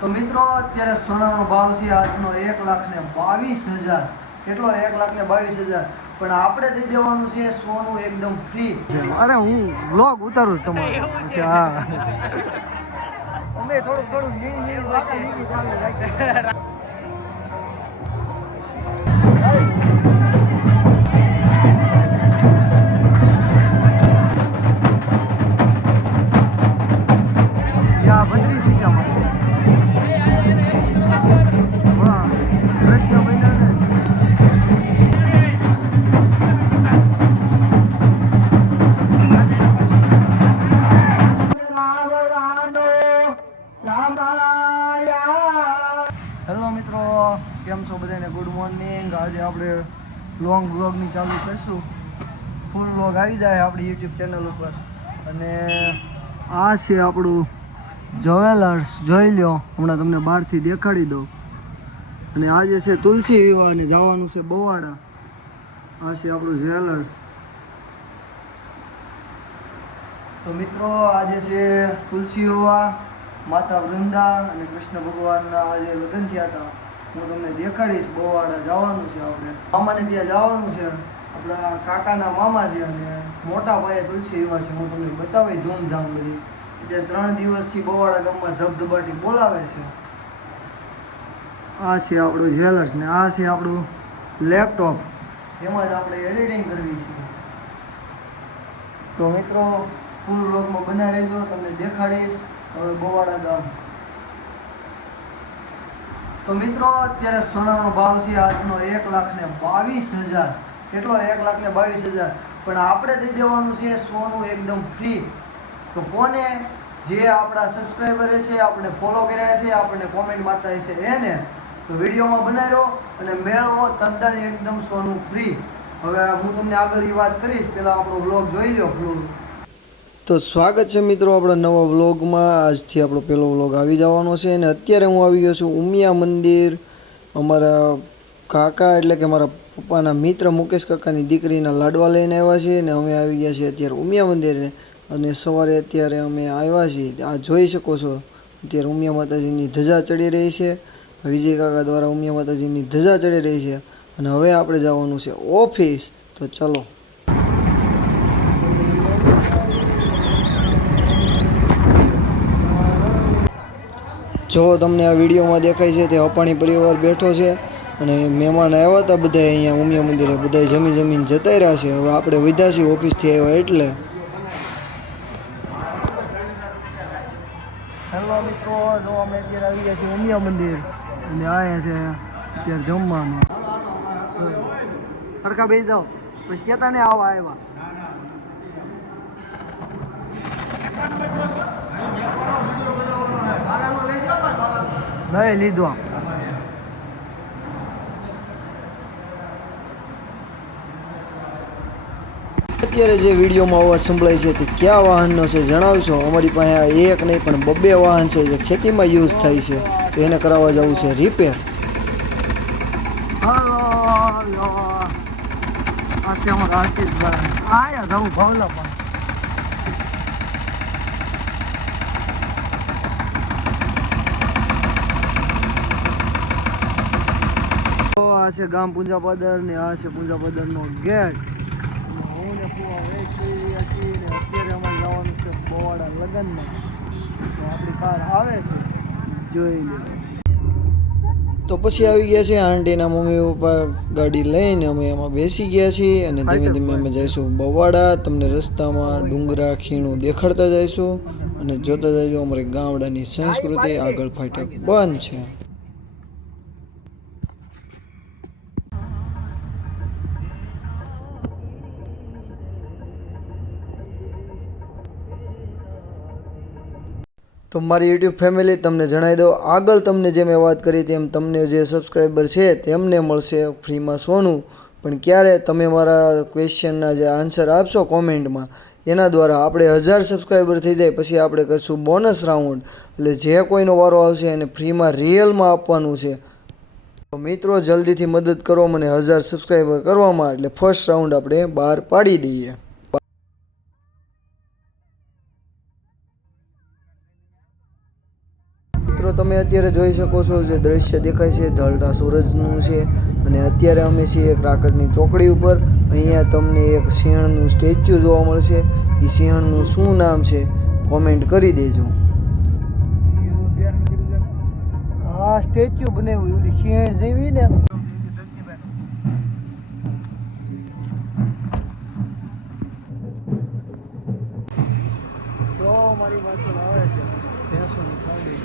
તો મિત્રો અત્યારે સોનાનો ભાવ છે આજનો 1,22,000. કેટલો? 1,22,000. પણ આપણે દઈ દેવાનું છે સોનું એકદમ ફ્રી. અરે હું વ્લોગ ઉતારું તમારો. હા અમે થોડુંક હેલો મિત્રો, કેમ છો બધાને? Good morning. આજે આપણે લોંગ વ્લોગની ચાલુ કરીશું. ફૂલ વ્લોગ આવી જાય આપણી યુટ્યુબ ચેનલ ઉપર. અને આ છે આપણું જ્વેલર્સ. જોઈ લો, હમણાં તમને બહારથી દેખાડી દઉં. અને આજે છે તુલસી વિવાહ અને જવાનું છે બવાડા. આ છે આપણું જ્વેલર્સ. તો મિત્રો આજે છે તુલસી વિવાહ. માતા વૃંદા અને કૃષ્ણ ભગવાનના આજે લગ્ન થયા હતા. હું તમને દેખાડીશ. બવાડા જવાનું છે આપણે. મામાને ત્યાં જવાનું છે. આપણા કાકાના મામા છે અને મોટા ભાઈએ તુલસી વિવાહ છે. હું તમને બતાવી ધૂમધામ બધી. જે 3 દિવસથી બવાડા ગામમાં ધબધબાટી બોલાવે છે. આ છે આપણું જ્વેલર્સ ને આ છે આપણું લેપટોપ. એમાં જ આપણે એડિટિંગ કરવી છે. તો મિત્રો ફૂલ વ્લોગમાં બના રહેજો, તમને દેખાડીશ હવે બવાડા ગામ. તો મિત્રો અત્યારે સોનાનો ભાવ છે આજનો 1,22,000. કેટલો? 1,22,000. પણ આપણે દઈ દેવાનું છે સોનું એકદમ ફ્રી. તો કોને? જે આપણા સબસ્ક્રાઈબર છે, આપણે ફોલો કર્યા છે, આપણને કોમેન્ટ મારતા હશે એને. તો વિડીયોમાં બનાવ્યો અને મેળવો તદ્દન એકદમ સોનું ફ્રી. હવે હું તમને આગળ એ વાત કરીશ, પહેલાં આપણો વ્લોગ જોઈ લો ફૂલ. તો સ્વાગત છે મિત્રો આપણા નવા વ્લોગમાં. આજથી આપણો પહેલો વ્લોગ આવી જવાનો છે. અને અત્યારે હું આવી ગયો છું ઉમિયા મંદિર. અમારા કાકા એટલે કે મારા પપ્પાના મિત્ર મુકેશ કાકાની દીકરીના લાડવા લઈને આવ્યા છીએ. અને અમે આવી ગયા છીએ અત્યારે ઉમિયા મંદિરે. અને સવારે અત્યારે અમે આવ્યા છીએ. આ જોઈ શકો છો, અત્યારે ઉમિયા માતાજીની ધજા ચડી રહી છે. વિજય કાકા દ્વારા ઉમિયા માતાજીની ધજા ચડી રહી છે. અને હવે આપણે જવાનું છે ઓફિસ. તો ચલો. જો તમને આ વિડીયોમાં દેખાય છે તે અપાણી પરિવાર બેઠો છે. અને મહેમાન આવ્યા હતા બધા અહીંયા ઉમિયા મંદિરે. બધા જમીન જતા રહ્યા છે. હવે આપણે વધ્યા છીએ ઓફિસથી આવ્યા એટલે. હેલો મિત્રો, જો અમે અત્યારે આવી ગયા છીએ ઉમિયા મંદિર. અને આવ્યા છે અત્યારે જમવાનું. સરખા બેસી જાઓ, પછી કહેતા ને આવા આવ્યા. નહીં લીધો. અત્યારે જે વિડીયોમાં અવાજ સંભળાય છે તે કયા વાહનનો છે જણાવશો? અમારી પાસે આ એક નહીં પણ 2 વાહન છે જે ખેતીમાં યુઝ થાય છે. તો એને કરાવવા જવું છે રિપેર. આ છે ગામ પૂંજાપાદર ને આ છે પૂંજાપાદરનો ગેટ. હું ને ફુવા વેઇટ કરી રહ્યા છીએ. ને અત્યારે અમારે જવાનું છે બવાડા લગ્નમાં. તો આપણી કાર આવે છે, જોઈ લે. તો પછી આવી ગયા છે આંટીના મમ્મી પપ્પા ગાડી લઈને. અમે એમાં બેસી ગયા છીએ અને ધીમે ધીમે અમે જઈશું બવાડા. તમને રસ્તામાં ડુંગરા ખીણું દેખાડતા જઈશું. અને જોતા જઈશું અમારી ગામડાની સંસ્કૃતિ. આગળ ફાટક બંધ છે. તો મારી યુટ્યુબ ફેમિલી તમને જણાવી દો, આગળ તમને જે મેં વાત કરી તેમ તમને જે સબસ્ક્રાઈબર છે તેમને મળશે ફ્રીમાં સોનું. પણ ક્યારે? તમે મારા ક્વેશ્ચનના જે આન્સર આપશો કોમેન્ટમાં, એના દ્વારા આપણે 1000 સબસ્ક્રાઈબર થઈ જાય પછી આપણે કરીશું બોનસ રાઉન્ડ. એટલે જે કોઈનો વારો આવશે એને ફ્રીમાં રિયલમાં આપવાનું છે. તો મિત્રો જલ્દીથી મદદ કરો મને 1000 સબસ્ક્રાઈબર કરવામાં. એટલે ફર્સ્ટ રાઉન્ડ આપણે બહાર પાડી દઈએ. મિત્રો મિત્રો તમે અત્યારે જોઈ શકો છો જે દ્રશ્ય દેખાય છે ઢળતા સૂરજનું છે અને અત્યારે અમે છીએ એક રાકડની ચોકડી ઉપર. અહીંયા તમને એક સિંહણનું સ્ટેચ્યુ જોવા મળશે. એ સિંહણનું શું નામ છે કોમેન્ટ કરી દેજો. આ સ્ટેચ્યુ બનાવ્યું ઓલી સિંહણ જેવી ને. તો મારી પાસે આવે છે ભેંસોની ખાવડી.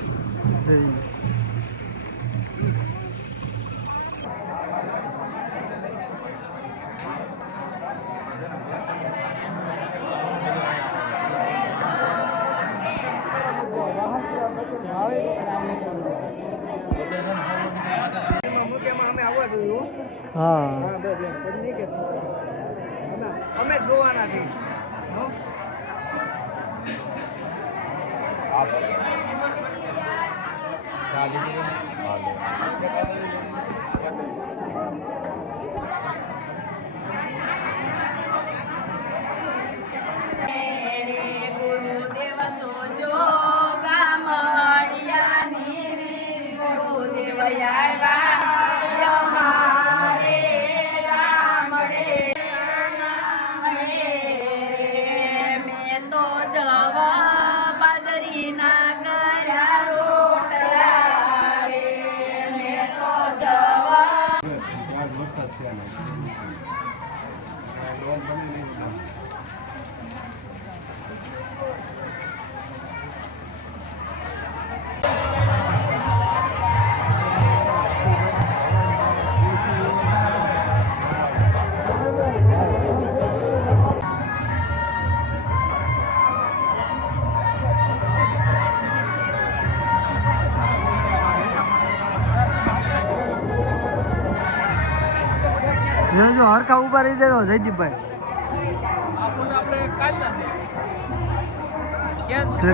હા અમે જોવાના થી જો હરખા ઉભા રહી જાય જયદીપભાઈ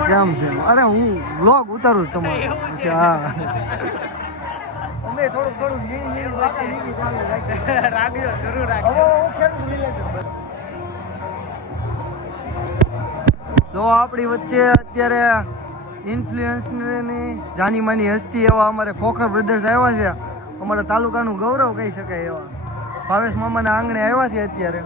કેમ છે? અરે હું વ્લોગ ઉતારું છું તમારો. હા અમે થોડુંક રાખજો શરૂ રાખજો. તો આપણી વચ્ચે અત્યારે ઇન્ફ્લુએન્સની જાની માની હસ્તી એવા અમારે ખોખર બ્રધર્સ આવ્યા છે. અમારા તાલુકાનું ગૌરવ કહી શકાય એવા ભાવેશ મામાના આંગણે આવ્યા છે અત્યારે.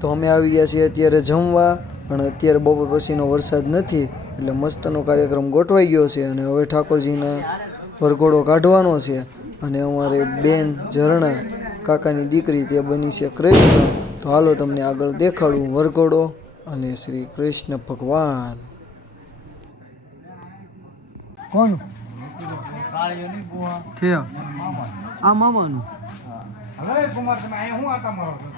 તો અમે આવી ગયા છીએ અત્યારે જમવા, પણ અત્યારે બપોર પછીનો વરસાદ નથી એટલે મસ્તનો કાર્યક્રમ ગોઠવાઈ ગયો છે અને હવે ઠાકોરજીના વરઘોડો કાઢવાનો છે. અને અમારે બેન ઝરણા કાકાની દીકરી તે બની છે કૃષ્ણ. તો હાલો તમને આગળ દેખાડું વરઘોડો અને શ્રી કૃષ્ણ ભગવાન. કોણ છે આ મામાનું? હવે કુમાર તમે અહીંયા હું આટા મારો છો?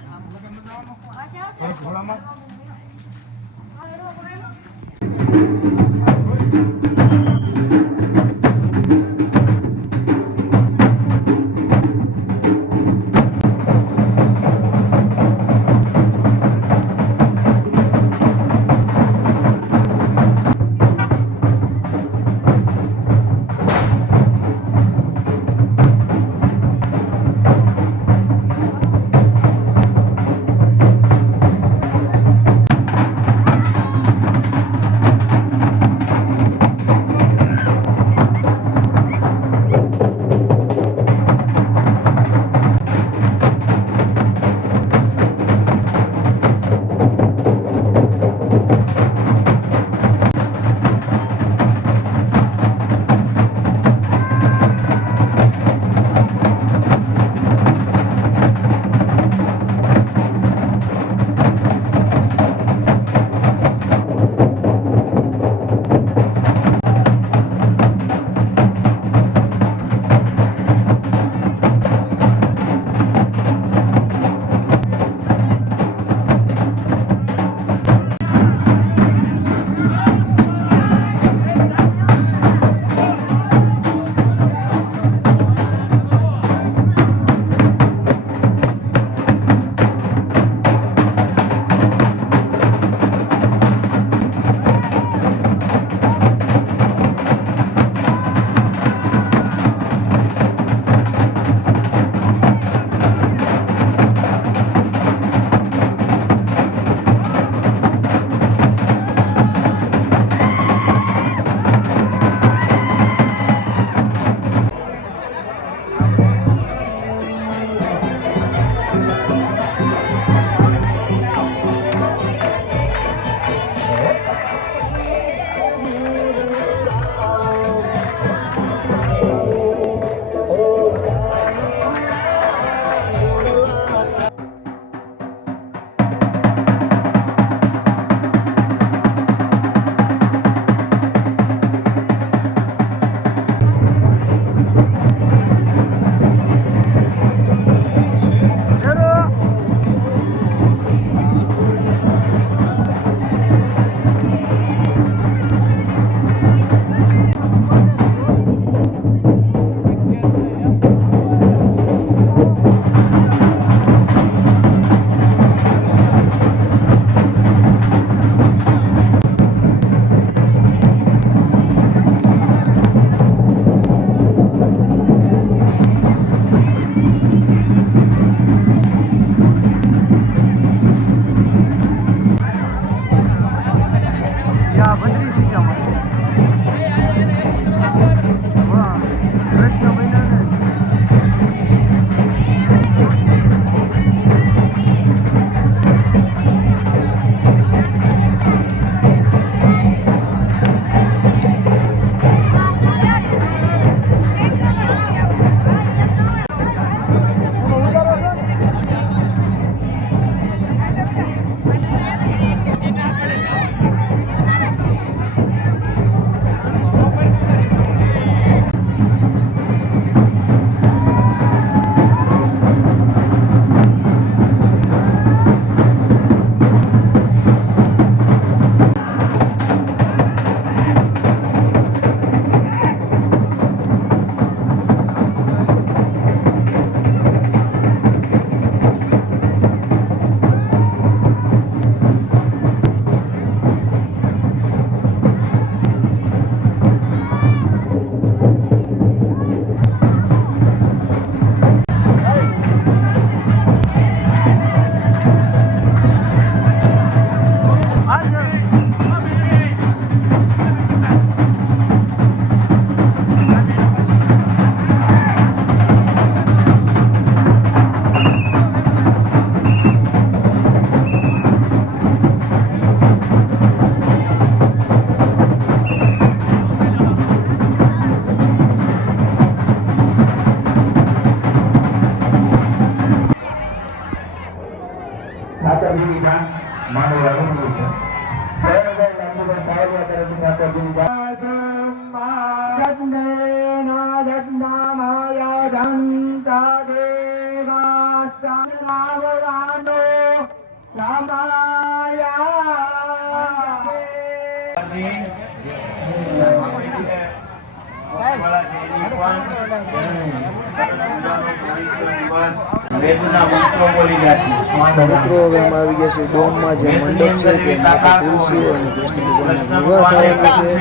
મિત્રો હવે અમે આવી ગયા છે ડોમમાં જે મંડપ છે તે માતા તુલસી અને કૃષ્ણ ભગવાનનો વિવાહ થવાનો છે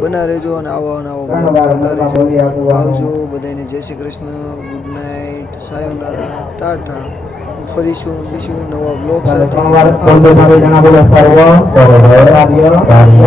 બના રહેજો અને આવા જોતા રહેજો. આવજો બધાને જય શ્રી કૃષ્ણ, ગુડ નાઇટ, સાયોનારા, ટાટા. ફરીશું નવા બ્લોગ સાથે.